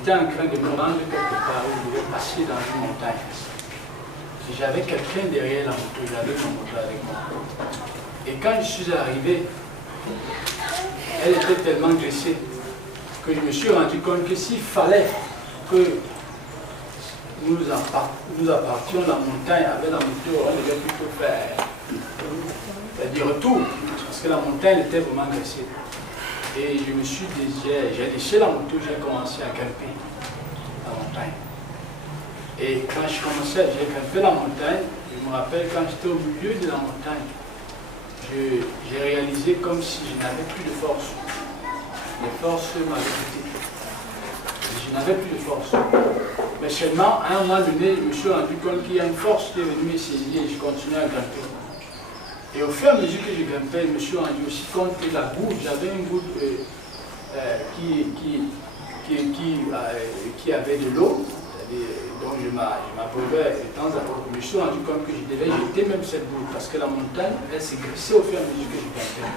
j'étais en train de me rendre quelque part où je devais passer dans une montagne. Et j'avais quelqu'un derrière la moto, j'avais mon moto avec moi. Et quand je suis arrivé, elle était tellement graissée que je me suis rendu compte que s'il fallait que nous appartions la montagne avec la moto, on devait plutôt faire du retour, parce que la montagne était vraiment graissée. Et je me suis dit, j'ai laissé la moto, j'ai commencé à grimper la montagne. Et quand j'ai grimpé la montagne, je me rappelle quand j'étais au milieu de la montagne, j'ai réalisé comme si je n'avais plus de force. Les forces m'avaient quitté. Je n'avais plus de force. Mais seulement, à un moment donné, je me suis rendu compte qu'il y a une force qui est venue me saisir et je continuais à grimper. Et au fur et à mesure que je grimpais, je me suis rendu aussi compte que la goutte, j'avais une goutte qui avait de l'eau, donc je m'abreuvais de temps à autre. Je me suis rendu compte que je devais jeter même cette goutte parce que la montagne, elle s'est glissée au fur et à mesure que je grimpais.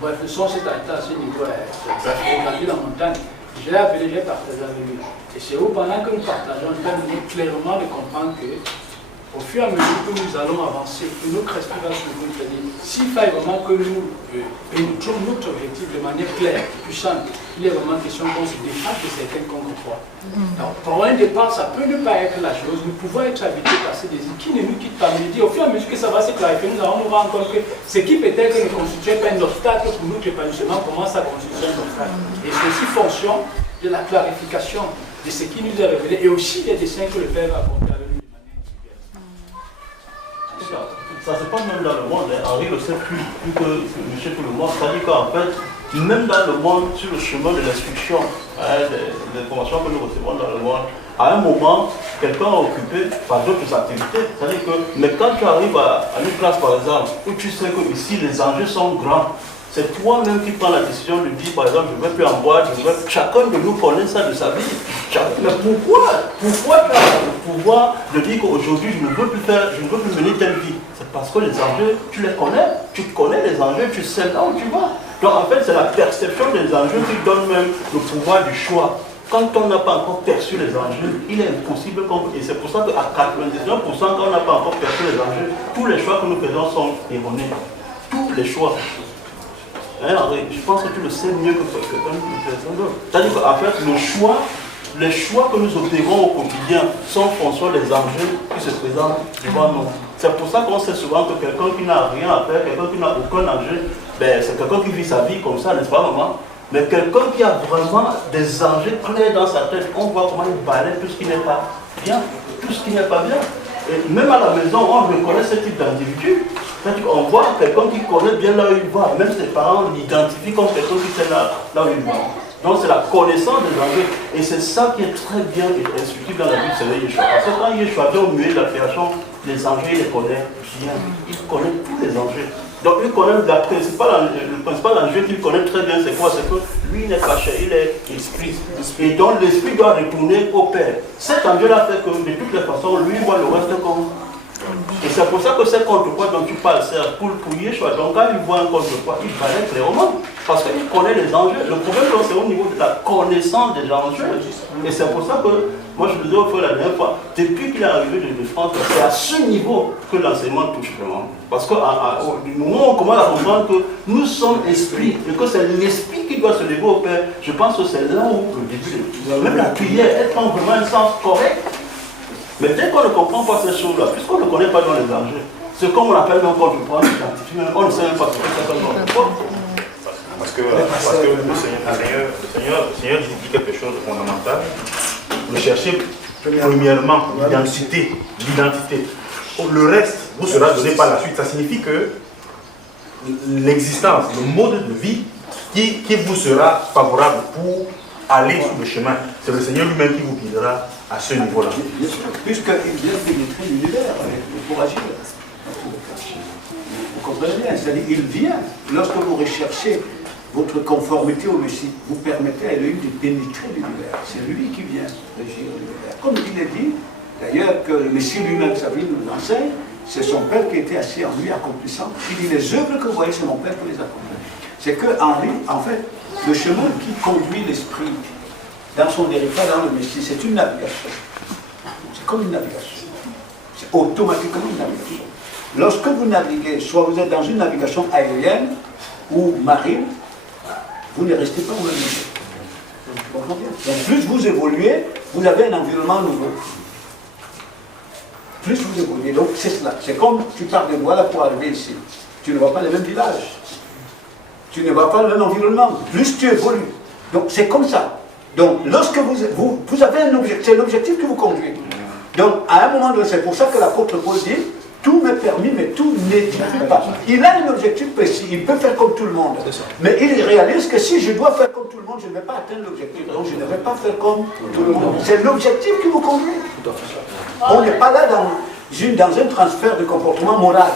Bref, le son s'est arrêté à ce niveau, j'ai regardé la montagne. Je l'ai appelé, j'ai partagé avec lui. Et c'est où, pendant que nous partageons, je vais clairement de comprendre que, au fur et à mesure que nous allons avancer, que notre esprit va s'ouvrir, c'est-à-dire, s'il faille vraiment que nous pénétrions notre objectif de manière claire, puissante, il est vraiment question qu'on se défende de certaines contrepoids. Donc, pour un départ, ça peut ne pas être la chose. Nous pouvons être habités par ces désirs qui ne nous quittent pas. Mais au fur et à mesure que ça va se clarifier, nous allons nous rendre compte que ce qui peut-être ne constituait pas un obstacle pour notre épanouissement commence à constituer un obstacle. Et ceci fonction de la clarification de ce qui nous est révélé et aussi des dessins que le Père a apportés avec nous de manière diverse. Ça se passe même dans le monde, hein. Henri le sait plus que monsieur tout le monde. C'est-à-dire qu'en fait, même dans le monde, sur le chemin de l'instruction, hein, des informations que nous recevons dans le monde, à un moment, quelqu'un est occupé par d'autres activités. C'est-à-dire que, mais quand tu arrives à une classe par exemple, où tu sais que ici les enjeux sont grands, c'est toi-même qui prends la décision de dire, par exemple, je ne vais plus en boîte, chacun de nous connaît ça de sa vie. Mais pourquoi tu as le pouvoir de dire qu'aujourd'hui, je ne veux plus mener telle vie? C'est parce que les enjeux, tu les connais, tu connais les enjeux, tu sais là où tu vas. Donc en fait, c'est la perception des enjeux qui donne même le pouvoir du choix. Quand on n'a pas encore perçu les enjeux, il est impossible, et c'est pour ça qu'à 99%, quand on n'a pas encore perçu les enjeux, tous les choix que nous faisons sont erronés. Tous les choix. Je pense que tu le sais mieux que personne d'autre. C'est-à-dire qu'en fait, les choix que nous opérons au quotidien sont en fonction des enjeux qui se présentent devant nous. C'est pour ça qu'on sait souvent que quelqu'un qui n'a rien à faire, quelqu'un qui n'a aucun enjeu, c'est quelqu'un qui vit sa vie comme ça, n'est-ce pas, maman? Mais quelqu'un qui a vraiment des enjeux clairs dans sa tête, on voit comment il balaie tout ce qui n'est pas bien. Tout ce qui n'est pas bien. Et même à la maison, on reconnaît ce type d'individu. On voit quelqu'un qui connaît bien là où il va. Même ses parents l'identifient comme quelqu'un qui sait là où il va. Donc c'est la connaissance des enjeux. Et c'est ça qui est très bien instructif dans la vie de Seigneur Yeshua. Parce que quand Yeshua vient au milieu de la création, les enjeux, il les connaît bien. Il connaît tous les enjeux. Donc il connaît le principal enjeu qu'il connaît très bien, c'est quoi? C'est que lui, il n'est pas cher, il est esprit. Et donc l'esprit doit retourner au Père. Cet enjeu-là fait que de toutes les façons, lui voit le reste comme. Et c'est pour ça que ces contrepoids dont tu parles, c'est pour Yeshua. Donc quand il voit un contrepoids, il paraît clairement. Parce qu'il connaît les enjeux. Le problème, c'est au niveau de la connaissance des enjeux. Et c'est pour ça que, moi je le disais au fond la dernière fois, depuis qu'il est arrivé de France, c'est à ce niveau que l'enseignement touche vraiment. Parce qu'au moment où on commence à comprendre que nous sommes esprits, et que c'est l'esprit qui doit se lever au Père, je pense que c'est là où le début, même la prière, elle prend vraiment un sens correct. Mais dès qu'on ne comprend pas ces choses-là, puisqu'on ne connaît pas dans les enjeux, c'est comme on appelle un contrepoids, on ne sait même pas ce que c'est comme contrepoids. Parce que le Seigneur dit quelque chose de fondamental. Vous cherchez premièrement l'identité. Le reste vous sera donné par la suite. Ça signifie que l'existence, le mode de vie qui vous sera favorable pour aller sur le chemin, c'est le Seigneur lui-même qui vous guidera à ce niveau-là. Puisqu'il vient pénétrer l'univers pour agir. Vous comprenez bien, c'est-à-dire il vient, lorsque vous recherchez votre conformité au Messie, vous permettez à Elohim de pénétrer l'univers. C'est lui qui vient régir l'univers. Comme il est dit, d'ailleurs, que le Messie lui-même, sa vie nous l'enseigne, c'est son Père qui était assis en lui accomplissant. Il dit, les œuvres que vous voyez, c'est mon Père qui les accomplit. C'est que, en fait, le chemin qui conduit l'esprit dans son héritage, dans le Messie, c'est une navigation. C'est comme une navigation. C'est automatiquement une navigation. Lorsque vous naviguez, soit vous êtes dans une navigation aérienne ou marine, vous ne restez pas au même niveau. Vous comprenez? Donc plus vous évoluez, vous avez un environnement nouveau. Plus vous évoluez. Donc c'est cela. C'est comme tu pars de Douala pour arriver ici. Tu ne vois pas les mêmes villages. Tu ne vois pas le même environnement. Plus tu évolues. Donc c'est comme ça. Donc lorsque vous avez un objectif, c'est l'objectif qui vous conduit. Donc à un moment donné, c'est pour ça que l'apôtre Paul dit, tout m'est permis, mais tout n'édifie pas. Il a un objectif précis, il peut faire comme tout le monde. Mais il réalise que si je dois faire comme tout le monde, je ne vais pas atteindre l'objectif. Donc je ne vais pas faire comme tout le monde. C'est l'objectif qui vous conduit. On n'est pas là dans un transfert de comportement moral.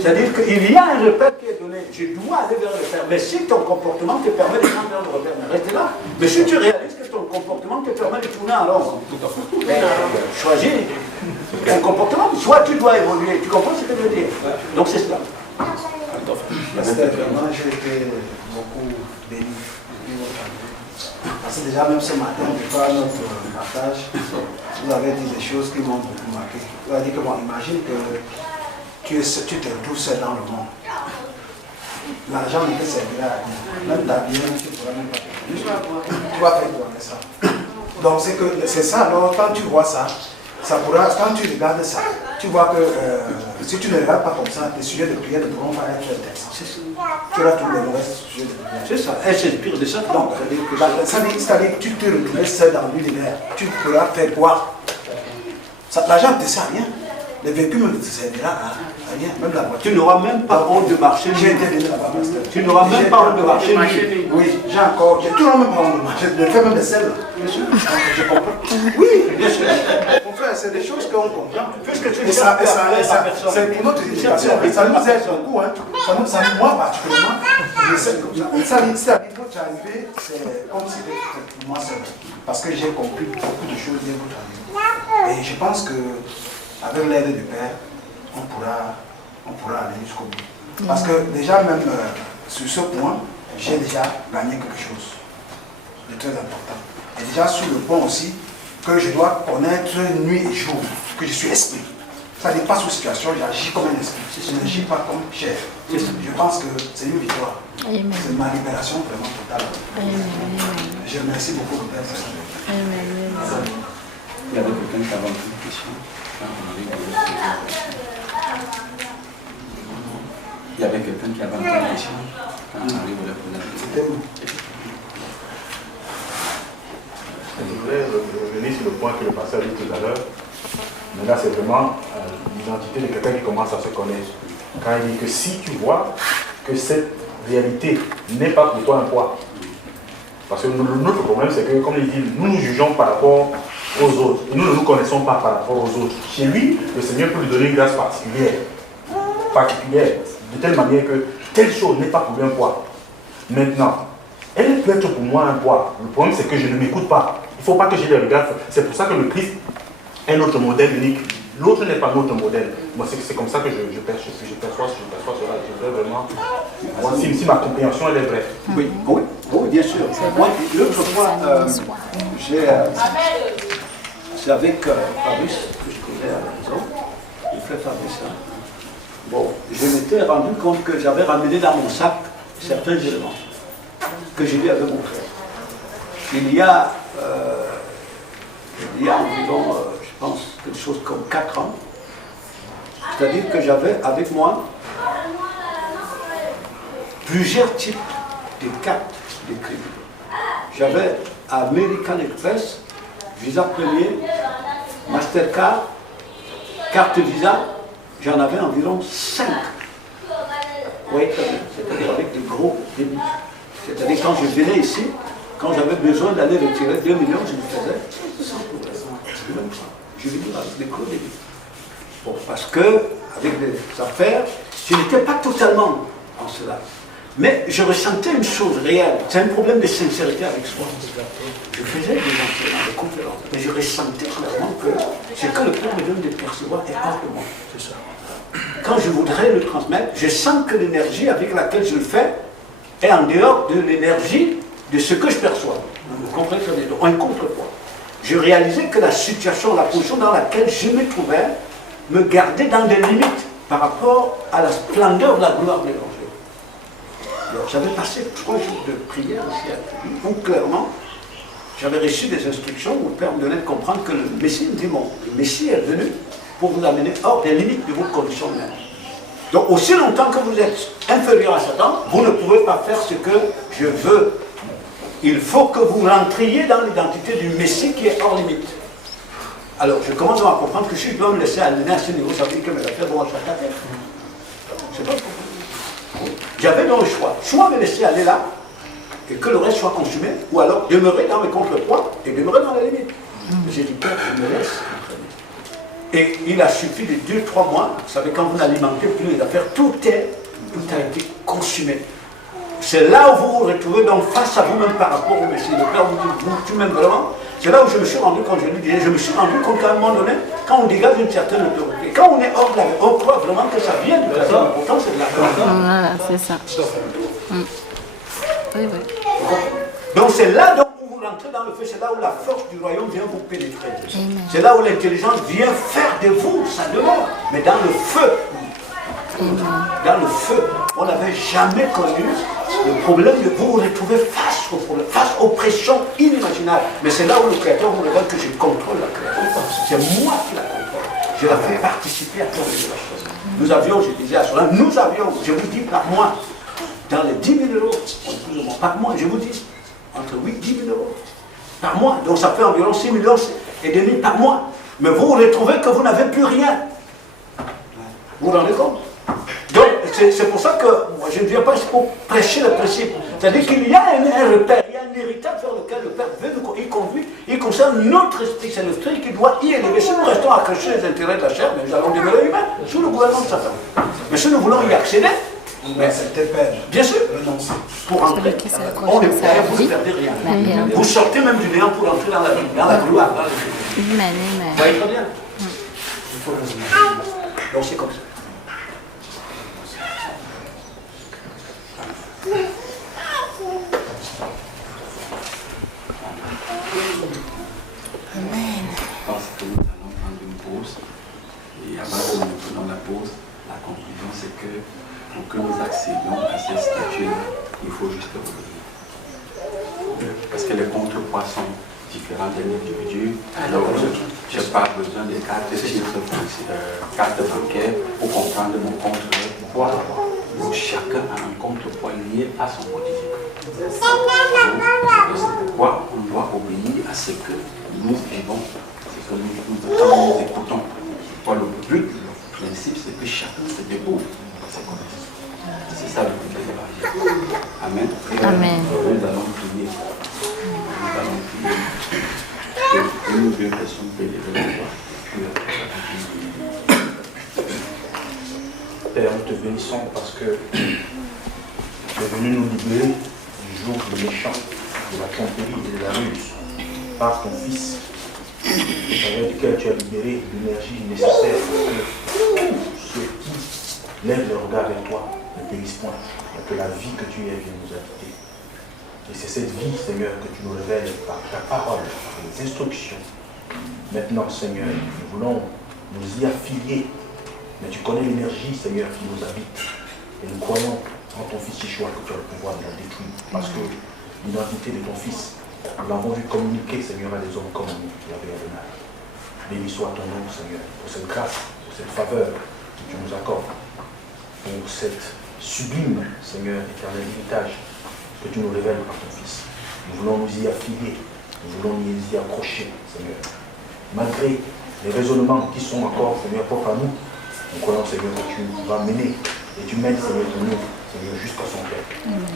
C'est-à-dire qu'il y a un repère qui est donné. Je dois aller vers le repère. Mais si ton comportement te permet de prendre vers le repère, reste là. Mais si tu réalises que ton comportement te permet de tourner en rond, choisis un comportement. Soit tu dois évoluer. Tu comprends ce que je veux dire? Donc c'est cela. Vraiment, j'ai été beaucoup béni. Parce que déjà, même ce matin, par notre partage, vous avez dit des choses qui m'ont beaucoup marqué. Vous avez dit que, bon, imagine que tu te retrouves seul dans le monde. L'argent ne te servira à rien. Même ta vie, tu ne pourras même pas te faire. Tu vas faire quoi avec ça? Donc, c'est ça. Alors, quand tu vois ça, quand tu regardes ça, tu vois que si tu ne regardes pas comme ça, tes sujets de prière ne pourront pas être intéressants. Tu auras tous les mauvais sujets de prière. C'est ça. Elle s'inspire de ça. Donc, c'est-à-dire que tu te retrouves seul dans l'univers. Tu pourras faire quoi? L'argent ne te sert à rien. Le véhicule ne te servira à rien. Même la voiture. Tu n'auras même pas honte de marcher. J'ai été déjà là-bas. Tu n'auras même pas honte de marcher. Oui, j'ai toujours même pas honte de marcher. Je fais même des selles. Bien sûr. Je comprends. Oui, bien sûr. Mon frère, c'est des choses qu'on comprend. Et ça, c'est pour notre éducation. Et ça nous aide beaucoup. Ça nous, moi particulièrement, je sais comme ça. Et ça, c'est-à-dire que tu es arrivé, c'est comme si c'était moi seul. Parce que j'ai compris beaucoup de choses dès votre arrivée. Et je pense que avec l'aide du Père, on pourra aller jusqu'au bout. Parce que déjà même sur ce point, j'ai déjà gagné quelque chose de très important. Et déjà sur le point aussi, que je dois connaître nuit et jour, que je suis esprit. Ça n'est pas sous situation, j'agis comme un esprit. Je n'agis pas comme chair. Je pense que c'est une victoire. C'est ma libération vraiment totale. Je remercie beaucoup le Père. Il y avait quelqu'un qui avait une question. Il y avait quelqu'un qui avait une question. Je voulais revenir sur le point que le pasteur a dit tout à l'heure. Mais là, c'est vraiment l'identité de quelqu'un qui commence à se connaître. Quand il dit que si tu vois que cette réalité n'est pas pour toi un poids. Parce que notre problème, c'est que, comme il dit, nous nous jugeons par rapport aux autres. Et nous ne nous connaissons pas par rapport aux autres. Chez lui, le Seigneur peut lui donner une grâce particulière. De telle manière que telle chose n'est pas pour lui un poids. Maintenant, elle peut être pour moi un poids. Le problème, c'est que je ne m'écoute pas. Il ne faut pas que j'ai des regards. C'est pour ça que le Christ est notre modèle unique. L'autre n'est pas notre modèle. Moi, c'est comme ça que je perçois cela. Je veux vraiment voir si ma compréhension elle est vraie. Oui, bien sûr. Moi, l'autre fois, c'est avec Fabrice que je connais à la maison, le frère Fabrice. Bon, je m'étais rendu compte que j'avais ramené dans mon sac certains éléments que j'ai vu avec mon frère. Il y a environ, je pense, quelque chose comme 4 ans, c'est-à-dire que j'avais avec moi plusieurs types de cartes de crédit. J'avais American Express, Visa Premier, Mastercard, carte Visa, j'en avais environ 5. Oui, c'est-à-dire avec des gros débits. C'est-à-dire quand je venais ici, quand j'avais besoin d'aller retirer 2 millions, je le faisais sans problème. Je venais avec des gros débits. Bon, parce que, avec des affaires, je n'étais pas totalement en cela. Mais je ressentais une chose réelle. C'est un problème de sincérité avec soi. Je faisais des enseignements, des conférences, mais je ressentais clairement que ce que le Père me donne de percevoir est hors de moi. C'est ça. Quand je voudrais le transmettre, je sens que l'énergie avec laquelle je le fais est en dehors de l'énergie de ce que je perçois. Vous comprenez très bien, un contrepoids. Je réalisais que la situation, la position dans laquelle je me trouvais, me gardait dans des limites par rapport à la splendeur de la gloire de l'Évangile. Alors j'avais passé 3 jours de prière aussi à Turin, où clairement, j'avais reçu des instructions où le Père me donnait de comprendre que le Messie me dit, bon, le Messie est venu pour vous amener hors des limites de votre condition humaine. Donc aussi longtemps que vous êtes inférieur à Satan, vous ne pouvez pas faire ce que je veux. Il faut que vous rentriez dans l'identité du Messie qui est hors limite. Alors je commence à comprendre que si je dois me laisser aller à ce niveau, ça veut dire que mes affaires vont être à tête. C'est pas pourquoi. J'avais donc le choix. Soit me laisser aller là, et que le reste soit consumé, ou alors demeurer dans mes contrepoids et demeurer dans les limites. J'ai dit, Père, je me laisse entraîner. Et il a suffi de 2-3 mois, vous savez, quand vous n'alimentez plus les affaires, tout a été consumé. C'est là où vous vous retrouvez donc face à vous-même par rapport au Messie. Le Père vous dit, vous, tu m'aimes vraiment. C'est là où je me suis rendu compte, je lui disais, je me suis rendu compte qu'à un moment donné, quand on dégage une certaine autorité, quand on est hors de la vie, on croit vraiment que ça vient du chrétien, pourtant c'est de la grâce. Voilà, c'est ça. Oui, oui. Donc c'est là donc où vous rentrez dans le feu, c'est là où la force du royaume vient vous pénétrer. C'est là où l'intelligence vient faire de vous sa demeure, mais dans le feu. Dans le feu, on n'avait jamais connu le problème de vous vous retrouvez face au problème, face aux pressions inimaginables. Mais c'est là où le Créateur vous révèle que je contrôle la création. C'est moi qui la contrôle. Je la fais participer à toute la chose. Nous avions, je disais à cela, nous avions, je vous dis par mois, dans les 10 000 euros, plus ou moins, par mois, je vous dis, entre 8 et 10 000 euros par mois. Donc ça fait environ 6 millions et demi par mois. Mais vous vous retrouvez que vous n'avez plus rien. Vous vous rendez compte? Donc, c'est pour ça que moi, je ne viens pas pour prêcher le principe. C'est-à-dire qu'il y a un repère, il y a un héritage vers lequel le Père veut nous conduire. Il concerne notre esprit, c'est l'esprit qui doit y élever. Si nous restons accrochés les intérêts de la chair, mais nous allons demeurer humains, sous le gouvernement de Satan. Mais si nous voulons y accéder, bien sûr, pour entrer, on est père, vous ne perdez rien. Vous sortez même du néant pour entrer dans la vie, dans la gloire. Vous voyez très bien. Donc c'est comme ça. Amen. Je pense que nous allons prendre une pause. Et avant que nous prenons la pause, la conclusion c'est que pour que nous accédions à cette statue-là, il faut juste revenir. Parce que les contrepoids sont différents d'un individu. Alors, je n'ai pas besoin de cartes bancaires pour comprendre mon contrepoids. Donc chacun a un contrepoids lié à son quotidien. C'est pourquoi on doit obéir à ce que nous vivons, ce que nous écoutons. Pour le but, le principe, c'est que chacun se découvre ses connaissances. C'est ça le but de l'évangile. Amen. Amen. Nous allons prier. Nous allons prier. Que nous deux personnes peuvent lever la voix. Père, nous te bénissons parce que tu es venu nous libérer du jour du méchant, de la tromperie et de la ruse, par ton Fils, au travers duquel tu as libéré l'énergie nécessaire pour que ceux qui lèvent le regard vers toi ne périssent point, mais que la vie que tu es vienne nous habiter. Et c'est cette vie, Seigneur, que tu nous révèles par ta parole, par les instructions. Maintenant, Seigneur, nous voulons nous y affilier. Mais tu connais l'énergie, Seigneur, qui nous habite. Et nous croyons en ton Fils Yeshua que tu as le pouvoir de la détruire. Parce que l'identité de ton Fils, nous l'avons vu communiquer, Seigneur, à des hommes comme nous, qui avaient Adonai. Béni soit ton nom, Seigneur, pour cette grâce, pour cette faveur que tu nous accordes, pour cette sublime, Seigneur, éternel héritage que tu nous révèles par ton Fils. Nous voulons nous y affilier, nous voulons nous y accrocher, Seigneur. Malgré les raisonnements qui sont encore, Seigneur, propres à nous, nous croyons, Seigneur, que tu vas mener et tu mènes, Seigneur, ton nous, Seigneur, jusqu'à son Père.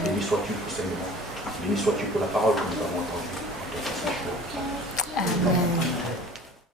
Béni sois-tu pour ces moments. Béni sois-tu pour la parole que nous avons entendue. En ton Fils Yeshua. Amen.